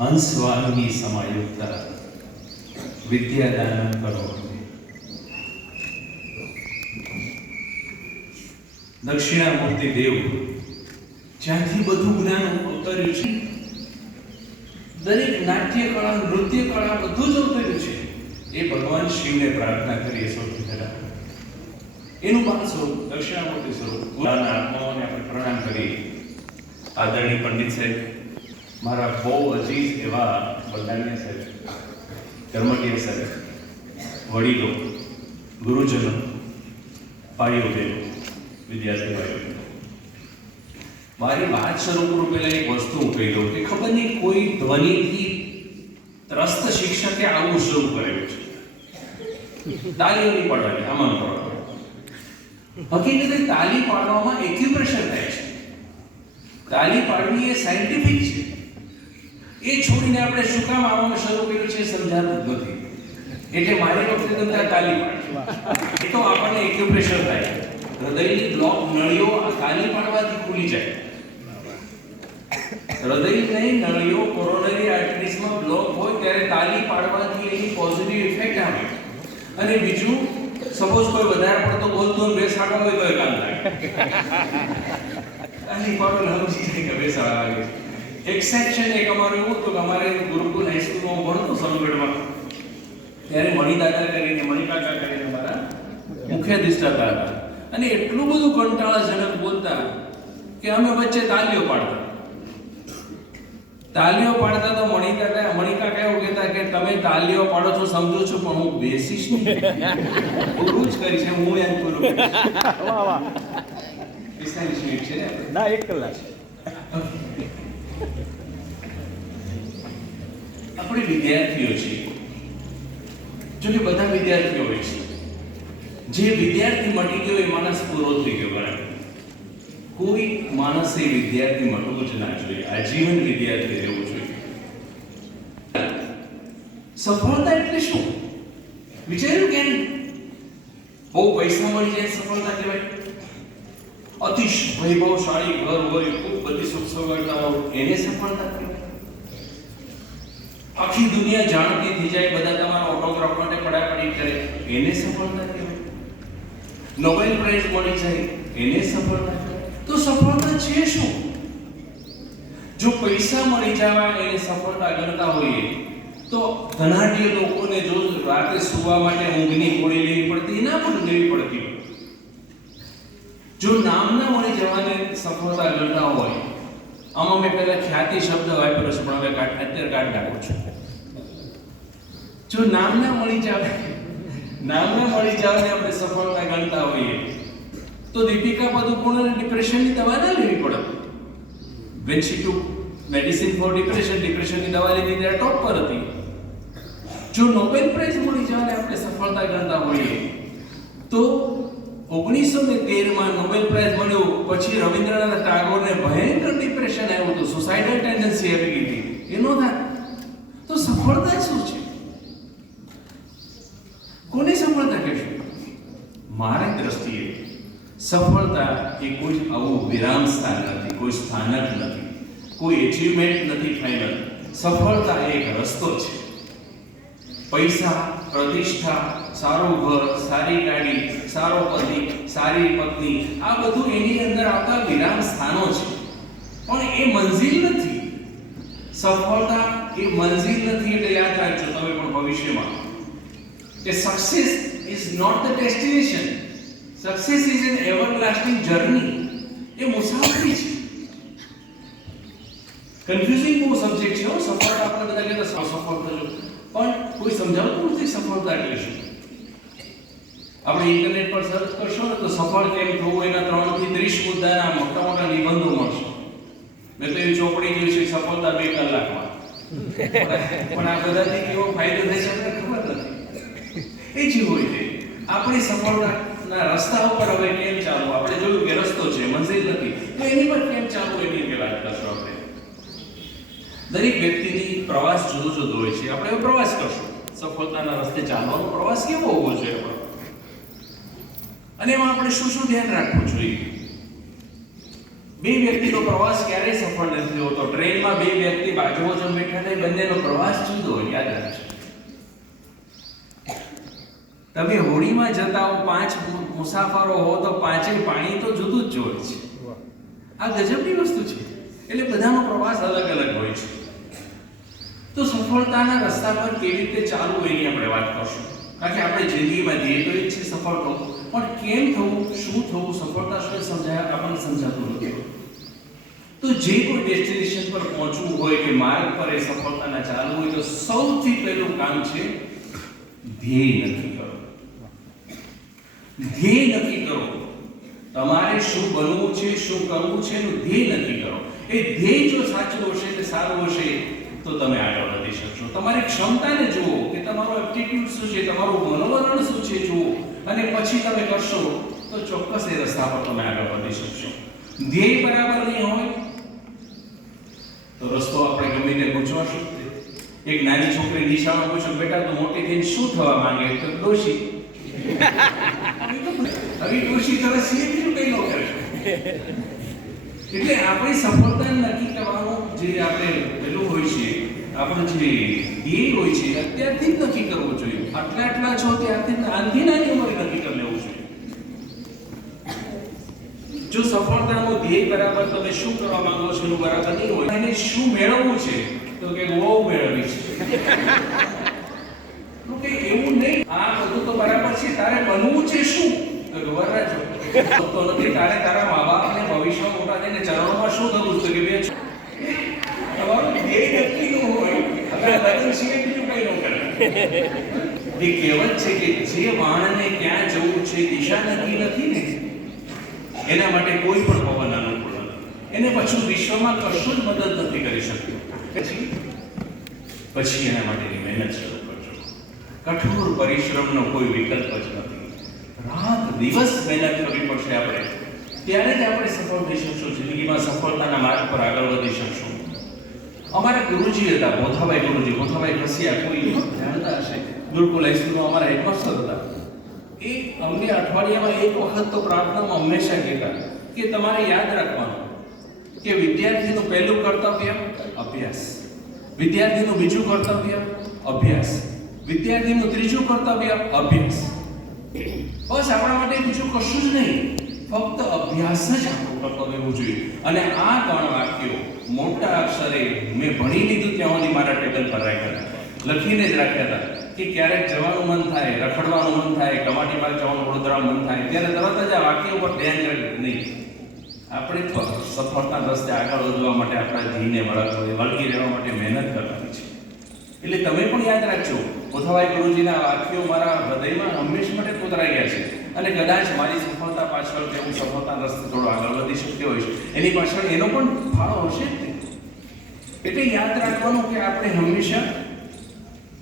હંસવાહિની સમાયુક્તા વિદ્યાદાન કરો. દક્ષિણામૂર્તિ દેવ, જ્યાંથી બધું જ્ઞાન અવતર્યું છે, દરેક નાટ્ય કળા નૃત્ય કળા બધું જ અવતર્યું છે. એ ભગવાન શિવને પ્રાર્થના કરીએ સૌથી પહેલા. એનું બાળ સ્વરૂપ, દક્ષિણામૂર્તિ સ્વરૂપ, ગુરુના આત્માઓને આપણે પ્રણામ કરીએ. આદરણીય પંડિત સાહેબ મારા બહુ અજીજ એવા બલદાનિયા સાહેબ કર્મટીય સાહેબ, વડીલો, ગુરુજનો, ભાઈઓ, બહેનો, વિદ્યાર્થી ભાઈઓ. મારી વાત શરૂ કરું પહેલા એક વસ્તુ હું કહી દઉં કે ખબર નહીં કોઈ ધ્વનિથી ત્રસ્ત શિક્ષકે આવું શરૂ કરેલું છે. તાલીઓની પડવાની, આમાં પડવાની. હકીકતે તાલી પાડવામાં એક્યુપ્રેશર થાય છે. તાલી પાડવી એ સાયન્ટિફિક છે. એ છોડીને આપણે શું કામ આવવાનું શરૂ કર્યું છે સમજાતું જ નથી. એટલે મારી વખતે તો ત્યાં તાલી એ તો આપણને એક્યુપ્રેશર થાય. હૃદયની બ્લોક નળીઓ તાલી પાડવાથી ખુલી જાય. હૃદય નહીં નળીઓ કોરોનરી આર્ટરીઝમાં બ્લોક હોય ત્યારે તાલી પાડવાથી એની પોઝિટિવ ઇફેક્ટ આવે. અને બીજું સપોઝ કોઈ વધારે પડતો બોલતો બેસાડો હોય તો એ કામ થાય. તાલી પાડો સમજી જાય કે બેસાડવા લાગે એક્સેપ્શન એક અમારું એવું હતું કે અમારે ગુરુકુલ હાઈસ્કૂલમાં હું ભણતો સમગઢમાં. ત્યારે મણિદાદા કરીને મણિકાકા કરીને અમારા મુખ્ય દિષ્ટાતા હતા. અને એટલું બધું કંટાળાજનક બોલતા કે અમે વચ્ચે તાલીઓ પાડતા. તાલીઓ પાડતા તો મણિકાકા મણિકાકા એવું કહેતા કે તમે તાલીઓ પાડો છો સમજો છો પણ હું બેસીશ નહીં. પૂરું જ કરીશ હું એમ પૂરું વાહ વાહ. પિસ્તાલીસ મિનિટ છે ના? એક કલાક. આપણે વિદ્યાર્થીઓ છીએ જો કે બધા વિદ્યાર્થીઓ હોય છે. જે વિદ્યાર્થી મટી ગયો એ માણસ પૂરો થઈ ગયો બરાબર. કોઈ માણસ વિદ્યાર્થી મટવું જ ના જોઈએ. આજીવન વિદ્યાર્થી રહેવું જોઈએ. સફળતા એટલે શું? વિચાર્યું કે બહુ પૈસા મળી જાય સફળતા કહેવાય. અતિશ વૈભવશાળી ઘર હોય ખૂબ બધી સુખ સગવડતા હોય એને સફળતા આખી દુનિયા જાણતી થઈ જાય, બધા તમારા ઓટોગ્રાફ માટે પડાપડી કરે, એને સફળતા કહેવાય નોબેલ પ્રાઇઝ મળી જાય, એને સફળતા તો સફળતા છે શું? જો પૈસા મળી જવા એને સફળતા ગણતા હોઈએ, તો ધનાઢ્ય લોકોને જો રાતે સુવા માટે ઊંઘની ગોળી લેવી પડતી ના પણ લેવી પડતી. જો નામના મળી જવાને સફળતા ગણતા હોય, આમાં મેં પહેલા ખ્યાતિ શબ્દ વાપર્યો છે, પણ હવે કાઢ અત્યારે કાઢ નાખું છું. જો નામના મળી જાવ, નામના મળી જાવને આપણે સફળતા ગણતા હોઈએ, તો દીપિકા પાદુકોણે ડિપ્રેશનની દવા ના લેવી પડે. When she took medicine for depression ડિપ્રેશનની દવા લીધી ત્યારે ટોપ પર હતી. જો નોબેલ પ્રાઇઝ મળી જવાને આપણે સફળતા ગણતા હોઈએ, તો ઓગણીસો ને તેરમાં નોબેલ પ્રાઇઝ મળ્યો, પછી રવિન્દ્રનાથ ટાગોરને ભયંકર ડિપ્રેશન આવ્યું હતું સુસાઇડલ ટેન્ડન્સી આવી ગઈ હતી. એનો થાય. તો સફળતા શું છે? કોની સફળતા કહેશું? મારી દ્રષ્ટિએ સફળતા એ કોઈ આવું વિરામ સ્થાન નથી, કોઈ સ્થાનક નથી, કોઈ એચિવમેન્ટ નથી ફાઇનલ સફળતા એક રસ્તો છે. પૈસા, પ્રતિષ્ઠા, સારું ઘર, સારી ગાડી, સારો પતિ, સારી પત્ની, આ બધું એની અંદર આવતા વિરામ સ્થાનો છે. પણ એ મંઝિલ નથી. સફળતા એ મંઝિલ નથી એટલે યાદ રાખજો તમે પણ ભવિષ્યમાં. કે success is not the destination success is an everlasting journey એ મુસાફરી છે. કન્ફ્યુઝિંગ બહુ સબ્જેક્ટ છે હો સફળતા આપણે બધા કહેતા સફ- સફળ થજો પણ કોઈ સમજાવતું નથી સફળતા એટલે શું આપણે ઇન્ટરનેટ પર સર્ચ કરશો ને તો સફળ કેમ થવું એના ત્રણથી ત્રીસ મુદ્દાના મોટા મોટા નિબંધો મળશે. મેં તો એવી ચોપડી જોઈ છે, સફળતા બે કલાકમાં. પણ આ બધાથી કેવો ફાયદો થશે આપણે ખબર નથી. એ જ હોય છે. આપણી સફળતાના રસ્તા ઉપર હવે કેમ ચાલવું? આપણે જોયું કે રસ્તો છે મંઝિલ નથી. તો એની પર કેમ ચાલવું એની અંગે વાત કરશું આપણે? દરેક વ્યક્તિની પ્રવાસ જુદો જુદો હોય છે. આપણે પ્રવાસ કરશું. સફળતાના રસ્તે ચાલવાનો પ્રવાસ કેવો હોવો જોઈએ આપણો અને એમાં આપણે શું શું ધ્યાન રાખવું જોઈએ? બે વ્યક્તિનો પ્રવાસ ક્યારેય સફળ નથી હોતો. ટ્રેનમાં બે વ્યક્તિ બાજુઓ જો બેઠા થાય, બંનેનો પ્રવાસ જુદો યાદ રાખજો. તમે હોડીમાં જતા હો, પાંચ મુસાફરો હો, તો પાંચેય પાણી તો જુદું જ જોવે છે. આ ગજબની વસ્તુ છે. એટલે બધાનો પ્રવાસ અલગ અલગ હોય છે. તો સફળતાના રસ્તા પર કેવી રીતે ચાલવું એની આપણે વાત કરશું. કારણ કે આપણે જિંદગીમાં ધ્યેય તો એ છે સફળ થવું. પણ કેમ થવું? શું થવું? સફળતા શું સમજાય? આપણને સમજાતું નથી. તો જે કોઈ ડેસ્ટિનેશન પર પહોંચવું હોય કે માર્ગ પર એ સફળતાના ચાલવું હોય તો સૌથી પહેલું કામ છે ધ્યેય નક્કી કરો ધ્યેય નક્કી કરો તમારે શું બનવું છે, શું કરવું છે એનું ધ્યેય નક્કી કરો. એ ધ્યેય જો સાચું હશે કે સારું હશે તો તમે આગળ વધી શકશો. તમારી ક્ષમતાને જુઓ કે તમારો એપ્ટિટ્યુડ શું છે, તમારું મનોવરણ શું છે, જુઓ. અને પછી તમે કરશો તો ચોક્કસ એ રસ્તા પર તમે આગળ વધી શકશો. ધ્યેય બરાબર નહીં હોય, તો રસ્તો આપણે ગમે તે પૂછવાશું એક નાની છોકરી નિશાળમાં પૂછો બેટા, તું મોટી થઈને શું થવા માંગે? તો ડોશી. હવે ડોશી તરફ સીએ કઈ ન કરે? એટલે આપણે સફળતા નક્કી કરવાનું જે આપણે પેલું હોય છે, આપણું જે ધ્યેય હોય છે, અત્યારથી જ નક્કી કરવું જોઈએ. આટલા આટલા છો ત્યારથી નાની નાની ઉંમરે નક્કી કરી લેવું જોઈએ. જો સફળતાનો ધ્યેય બરાબર તમે શું કરવા માંગો છો એનું બરાબર નહીં હોય, એને શું મેળવવું છે, તો કે વહુ મેળવવી છે. તો કે એવું નહીં. આ બધું તો બરાબર છે, તારે બનવું છે શું? કે વરરાજો તો નથી, તારે તારા મા બાપને ભવિષ્ય મોટા થઈને ચરણોમાં શું થતું તો કે બે. તમારું ન ન ને એના માટે કોઈ પણ પવન અનુકૂળ એને પછી વિશ્વમાં કશું જ મદદ નથી કરી શકતું. પછી? પછી એના માટેની મહેનત શરૂ કરજો. કઠોર પરિશ્રમનો કોઈ વિકલ્પ જ નથી. રાત દિવસ મહેનત કરવી પડશે આપણે. ત્યારે જ આપણે સફળ થઈ શકશું, જિંદગીમાં સફળતાના માર્ગ પર આગળ વધી શકશું. અમારા ગુરુજી હતા, મોથાભાઈ ગુરુજી, મોથાભાઈ કસિયા કોઈ જાણતા હશે? ગુરુકુલ હાઈસ્કૂલમાં અમારા હેડમાસ્ટર હતા. એ અમને અઠવાડિયામાં એક વખત તો પ્રાર્થનામાં હંમેશા કહેતા કે તમારે યાદ રાખવાનું કે વિદ્યાર્થીનું પહેલું કર્તવ્ય અભ્યાસ. વિદ્યાર્થીનું બીજું કર્તવ્ય અભ્યાસ. વિદ્યાર્થીનું ત્રીજું કર્તવ્ય અભ્યાસ. બસ આપણા માટે બીજું કશું જ નહીં. ફક્ત અભ્યાસ જ આપણું કરતો હોવું જોઈએ. અને આ ત્રણ વાક્યો મોટા અક્ષરે મેં ભણી લીધું ત્યાં સુધી મારા ટેબલ પર રાખ્યા હતા. લખીને જ રાખ્યા હતા કે ક્યારેક જવાનું મન થાય, રખડવાનું મન થાય કમાટીમાં જવાનું વડોદરા મન થાય, ત્યારે તરત જ આ વાક્ય ઉપર ધ્યાન નહીં. આપણે સફળતા રસ્તે આગળ વધવા માટે આપણા ધીને વળગી રહેવા માટે મહેનત કરવાની છે. એટલે તમે પણ યાદ રાખજો પોથાભાઈ ગુરુજીના વાક્યો મારા હૃદયમાં હંમેશા માટે કોતરાઈ ગયા છે. અને કદાચ મારી સફળતા પાછળ કે હું સફળતા રસ્તે થોડો આગળ વધી શક્યો હોઈશ. એની પાછળ એનો પણ ફાળો હશે એટલે યાદ રાખવાનું કે આપણે હંમેશા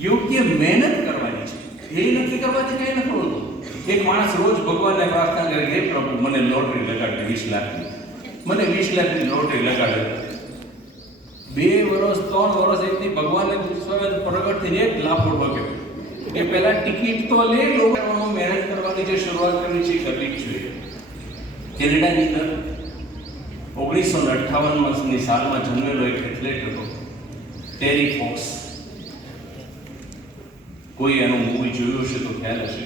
યોગ્ય મહેનત કરવાની છે. એ નક્કી કરવાથી કંઈ નથી હોતું. એક માણસ રોજ ભગવાનને પ્રાર્થના કરે કે પ્રભુ, મને લોટરી લગાડે વીસ લાખની. મને વીસ લાખની લોટરી લગાડે બે વર્ષ ત્રણ વર્ષ એકથી ભગવાનને પૂછવા પ્રગટ થઈને એક લાફો ઠોક્યો એ પહેલા ટિકિટ તો લે લોકો મહેનત કરવાની જે શરૂઆત કરવી છે, એ કરવી જોઈએ. કેનેડાની અંદર ઓગણીસો ને અઠ્ઠાવનની સાલમાં જન્મેલો એક એથ્લેટ હતો, ટેરી ફોક્સ. કોઈ એનું મૂવી જોયું હશે તો ખ્યાલ હશે.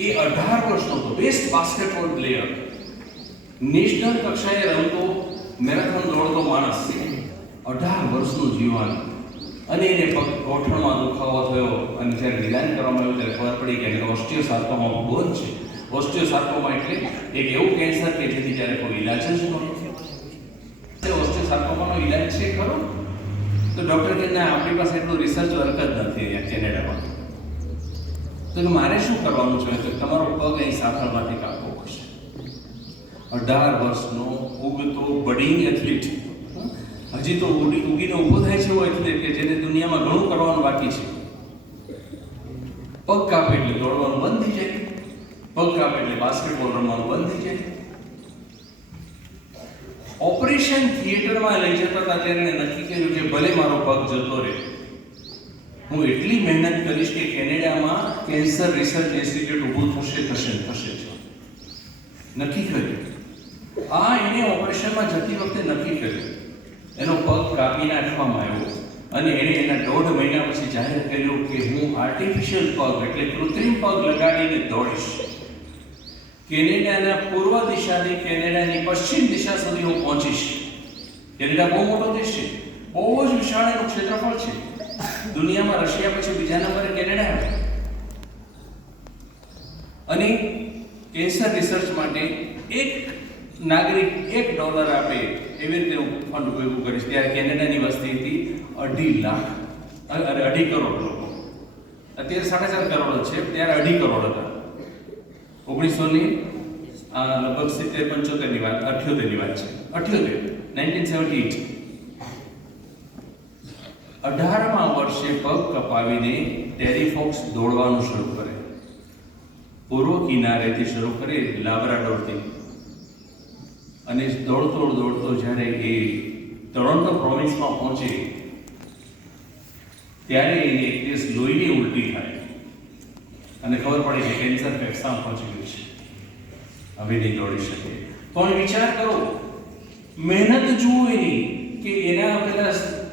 એ અઢાર વર્ષનો હતો, બેસ્ટ બાસ્કેટબોલ પ્લેયર. નેશનલ કક્ષાએ રમતો મેરેથોન દોડતો માણસ છે. અઢાર વર્ષનું જીવન. અને એને પગ ગોઠણમાં દુખાવો થયો. અને જ્યારે નિદાન કરવામાં આવ્યું, ત્યારે ખબર પડી કે એને ઓસ્ટિયોસાર્કોમા બોન છે. ઓસ્ટિયોસાર્કોમા એટલે એક એવું કેન્સર કે જેથી જ્યારે કોઈ ઇલાજ જ ન હોય. તે ઓસ્ટિયોસાર્કોમાનો ઇલાજ છે ખરો? તો ડૉક્ટર કે ના, આપણી પાસે એટલું રિસર્ચ વર્ક જ નથી અહીંયા કેનેડામાં. તો મારે શું કરવાનું છે? તો તમારો પગ અહીં સાથળમાંથી કાપ. અઢાર વર્ષનો ઉગતો બડિંગ એથ્લીટ હજી તો ઉડી, ઉગીને ઊભો થાય છે એવો એથ્લેટ કે જેને દુનિયામાં ઘણું કરવાનું બાકી છે. પગ કાપે એટલે દોડવાનું બંધ થઈ જાય. પગ કાપે એટલે બાસ્કેટબોલ રમવાનું બંધ થઈ જાય. ઓપરેશન થિયેટરમાં લઈ જતા હતા ત્યારે નક્કી કર્યું કે ભલે મારો પગ જતો રહે. હું એટલી મહેનત કરીશ કે કેનેડામાં કેન્સર રિસર્ચ ઇન્સ્ટિટ્યૂટ ઊભું થશે થશે થશે. નક્કી કર્યું. આ એને ઓપરેશનમાં જતી વખતે નક્કી કર્યું. એનો પગ કાપી નાખવામાં આવ્યો અને એણે એના દોઢ મહિના પછી જાહેર કર્યું કે હું આર્ટિફિશિયલ પગ એટલે કૃત્રિમ પગ લગાડીને દોડીશ. કેનેડાના પૂર્વ દિશાથી કેનેડાની પશ્ચિમ દિશા સુધી હું પહોંચીશ. કેનેડા બહુ મોટો દેશ છે. બહુ જ વિશાળ એનું ક્ષેત્રફળ છે. દુનિયામાં રશિયા પછી બીજા નંબરે કેનેડા આવે. અને કેન્સર રિસર્ચ માટે એક નાગરિક એક ડોલર આપે એવી રીતે હું ફંડ ભેગું કરીશ. ત્યારે કેનેડાની વસ્તી હતી અઢી લાખ, અરે અઢી કરોડ લોકો. અત્યારે સાડા ચાર કરોડ છે, ત્યારે અઢી કરોડ હતા. ઓગણીસોની લગભગ સિત્તેર પંચોતેરની વાત, અઠ્યોતેરની વાત છે. અઠ્યોતેર નાઇન્ટીન સેવન્ટી એટ અઢારમા વર્ષે પગ કપાવીને ટેરી ફોક્સ દોડવાનું શરૂ કરે. પૂર્વ કિનારેથી શરૂ કરી લાબ્રાડોરથી. અને દોડતો દોડતો જ્યારે એ ટોરોન્ટો પ્રોવિન્સમાં પહોંચે, ત્યારે એને એક દિવસ લોહીની ઉલટી થાય. અને ખબર પડે કે કેન્સર ફેફસામાં પહોંચી ગયું છે. હવે નહીં દોડી શકે. પણ વિચાર કરો, મહેનત જુઓ એની કે એના પેલા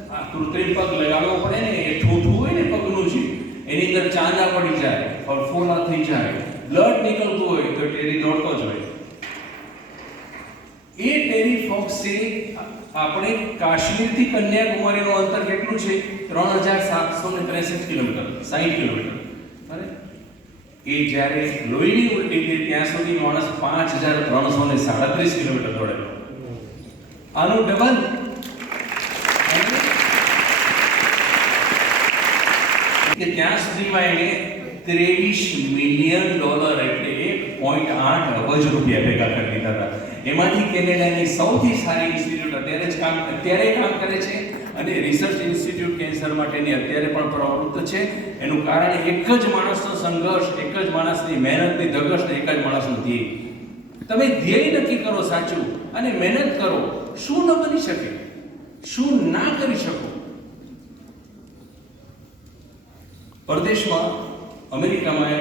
આ કૃત્રિમ પગ લગાડવો પડે ને, એ ઠૂઠું હોય ને પગનું છે એની અંદર ચાંદા પડી જાય ફળફોલા થઈ જાય, બ્લડ નીકળતું હોય તો ટેરી દોડતો જ હોય. ટેરી ફોક્સે આપણે કાશ્મીરથી કન્યાકુમારીનું અંતર કેટલું છે? ત્રણ હજાર સાતસો ને ત્રેસઠ કિલોમીટર, સાહીઠ કિલોમીટર. એ જ્યારે લોહીની ઉલટી થઈ, ત્યાં સુધી માણસ પાંચ હજાર ત્રણસો ને સાડત્રીસ કિલોમીટર દોડેલો આનું ડબલ. કે ત્યાં સુધીમાં એને ત્રેવીસ મિલિયન ડોલર એટલે એક પોઈન્ટ આઠ અબજ રૂપિયા ભેગા કરી દીધા હતા. એમાંથી કેનેડાની સૌથી સારી ઇન્સ્ટિટ્યૂટ અત્યારે જ કામ અત્યારે કામ કરે છે અને રિસર્ચ ઇન્સ્ટિટ્યૂટ કેન્સર માટેની અત્યારે પણ પ્રવૃત્ત છે. એનું કારણ એક જ માણસનો સંઘર્ષ, એક જ માણસની મહેનતની ધગશ ને એક જ માણસનું ધ્યેય તમે ધ્યેય નક્કી કરો સાચું અને મહેનત કરો. શું ન બની શકે? શું ના કરી શકો? પરદેશમાં, અમેરિકામાં